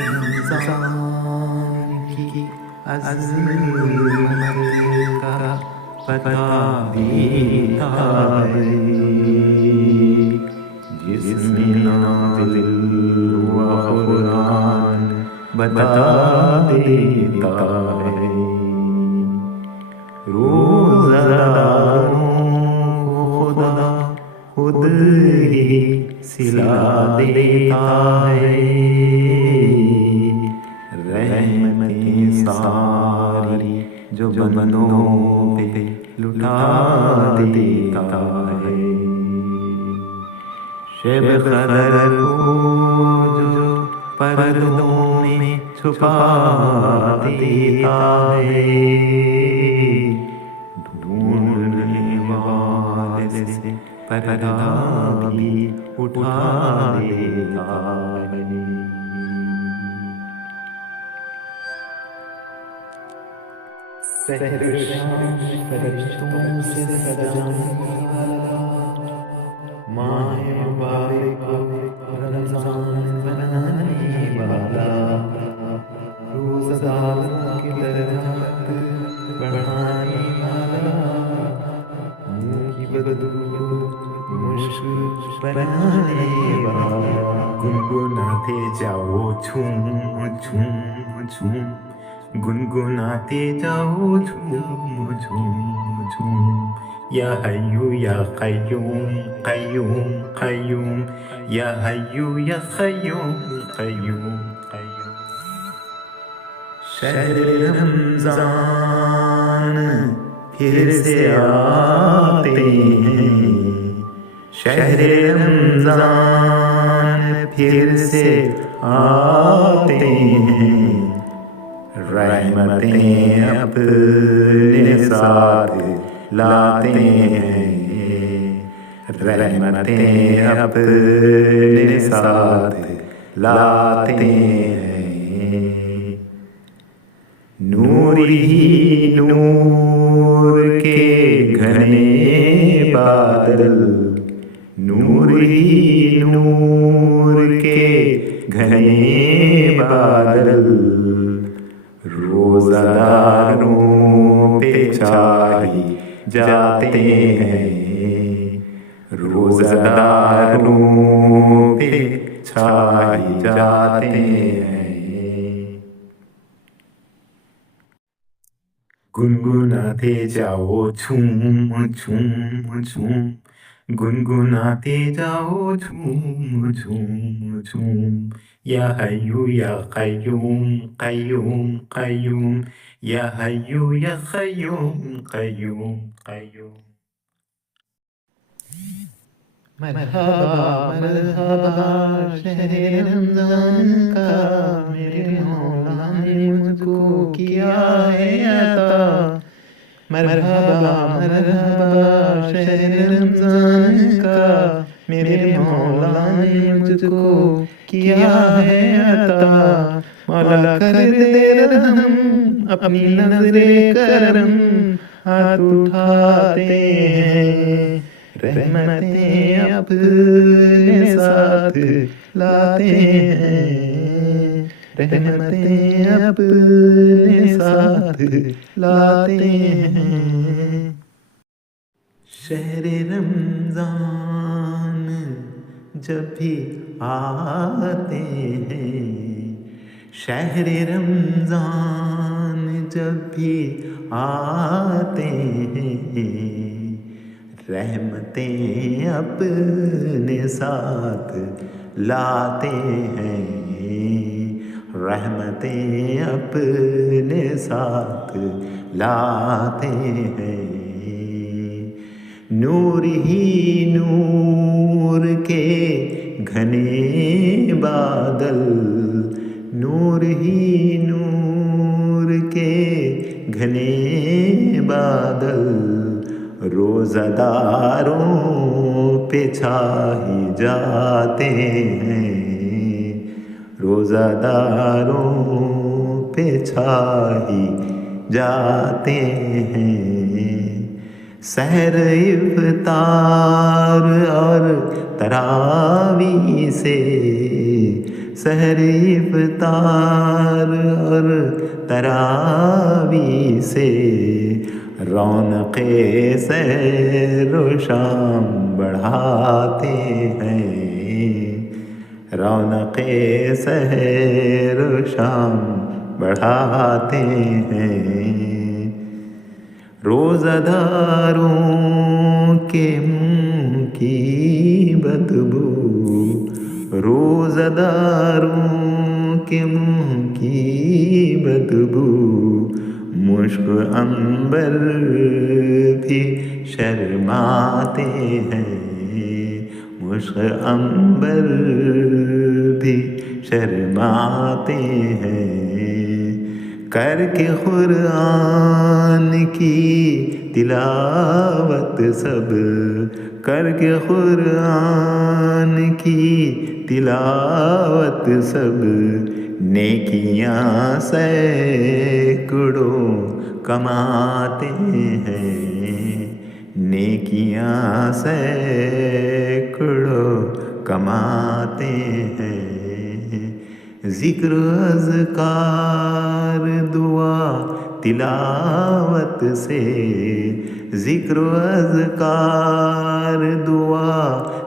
इंसान की अज़मत का बता देता है, जिसमें नाज़िल हुआ कुरान बता देता है। रोज़ादारों को खुदा खुद ही सिला देता है, रहमतें सारी जो बंदों पे लुटा देता है। शब कदर को जो पर्दों में छुपा देता है, ढूंढने वाले से पर्दा भी उठा देता है। सहर शाम फरिश्तों से सजाने वाला, माह मुबारक को रमजान बनाने वाला, रोज़ादारों के दर्जात बढ़ाने वाला, मुँह की बदबू मुश्क बनाने वाला। गुनगुनाते जाओ झूम झूम झूम, गुनगुनाते जाओ झूम झूम झूम। या हय्यू या क़य्यूम क़य्यूम क़य्यूम, या हय्यू या क़य्यूम क़य्यूम क़य्यूम। शहर रमज़ान फिर से आते हैं, शहर रमज़ान फिर से आते हैं, रहमतें अपने साथ लाते हैं, रहमतें अपने साथ लाते हैं। नूर ही नूर के घने बादल, नूर ही नूर के घने बादल, रोज़ादारों पे छाई जाते हैं, रोज़ादारों पे छाई जाते हैं। गुनगुनाते जाओ झूम झूम झूम, गुनगुनाते जाओ झूम झूम झूम। या हय्यू या क़य्यूम क़य्यूम क़य्यूम, या हय्यू या क़य्यूम क़य्यूम क़य्यूम। मरहबा मरहबा शहर रमज़ान का, मेरे मौला ने मुझको किया है अता। मरहबा मरहबा शहर रमज़ान का, मेरे मौला ने मुझको किया है अता। मौला कर दे रहम अपनी नज़रे करम, हाथ उठाते हैं, रहमतें अपने साथ लाते हैं, रहमतें अपने साथ लाते हैं। शहर रमज़ान जब भी आते हैं, शहर रमज़ान जब भी आते हैं, रहमतें अपने साथ लाते हैं, रहमतें अपने साथ लाते हैं। नूर ही नूर के घने बादल, नूर ही नूर के घने बादल, रोज़ादारों पे छाई जाते हैं, रोज़ादारों पे छाई जाते हैं। सहर इफ्तार और तरावी से, सहर इफ्तार और तरावी से रौनक़े सहर व शाम बढ़ाते हैं, रौनक़े सहर व शाम बढ़ाते हैं। रोज़ादारों के मुँह की बदबू, रोज़ादारों के मुँह की बदबू, मुश्क अंबर भी शर्माते हैं, मुश्क अंबर भी शर्माते हैं। करके कुरान की तिलावत सब, करके कुरान की तिलावत सब, नेकियां सैकड़ों कमाते हैं, नेकियां सैकड़ों कमाते हैं। ज़िक्र अज़कार दुआ तिलावत से, ज़िक्र अज़कार दुआ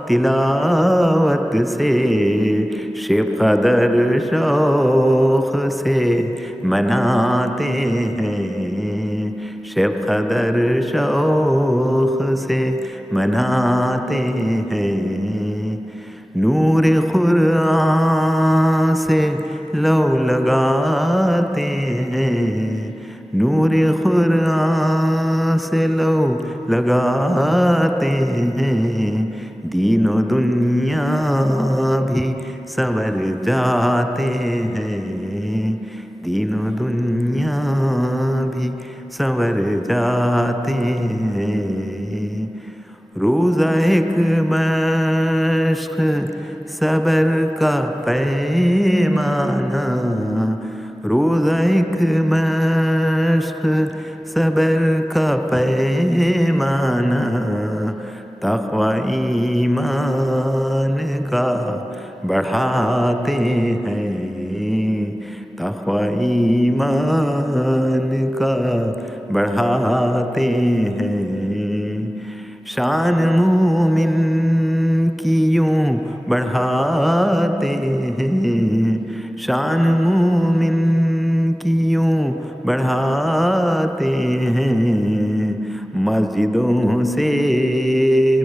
तिलावत से, शिब क़दर शौक़ से मनाते हैं, शिब क़दर शौक़ से मनाते हैं। नूर क़ुरआन से लो लगाते हैं, नूर क़ुरआन से लो लगाते हैं। दीनो दुनिया भी संवर जाते हैं, दीनो दुनिया भी संवर जाते हैं। रोज़ा एक मश्क सबर का पैमाना, रोज़ा एक मश्क सबर का पैमाना, तक़वा ईमान का बढ़ाते हैं, तक़वा ईमान का बढ़ाते हैं। शान मोमिन की यूं बढ़ाते हैं, शान मोमिन की यूं बढ़ाते हैं। मस्जिदों से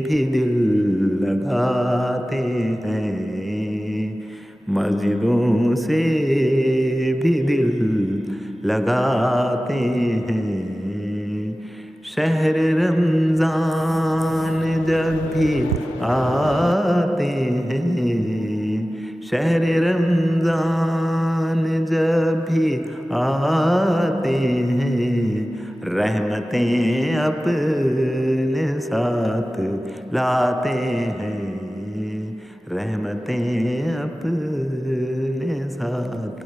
भी दिल लगाते हैं, मस्जिदों से भी दिल लगाते हैं। शहर रमज़ान जब भी आते हैं, शहर रमज़ान जब भी आते हैं, रहमतें अपने साथ लाते हैं, रहमतें अपने साथ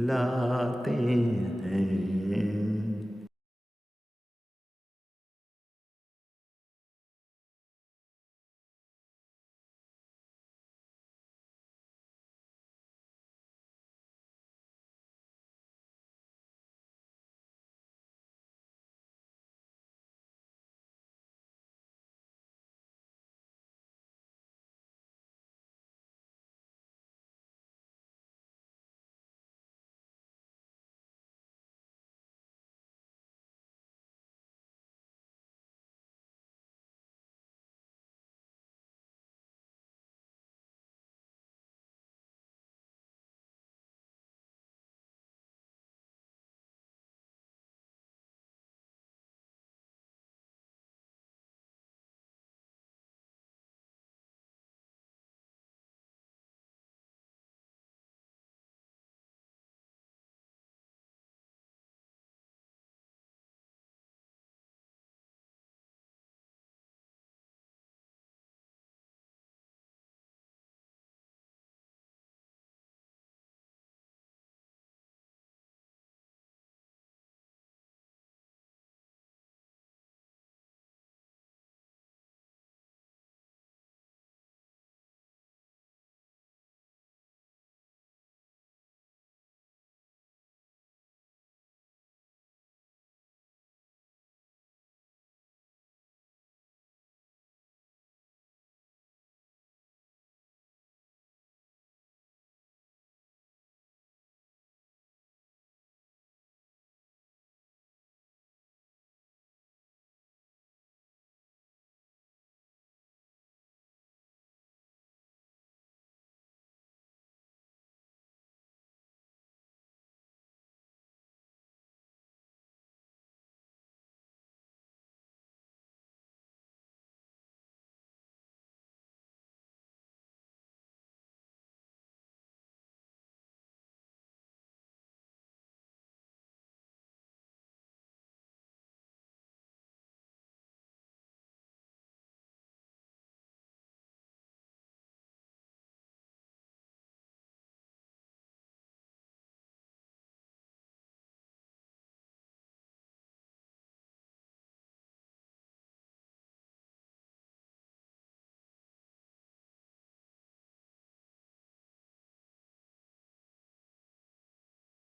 लाते हैं।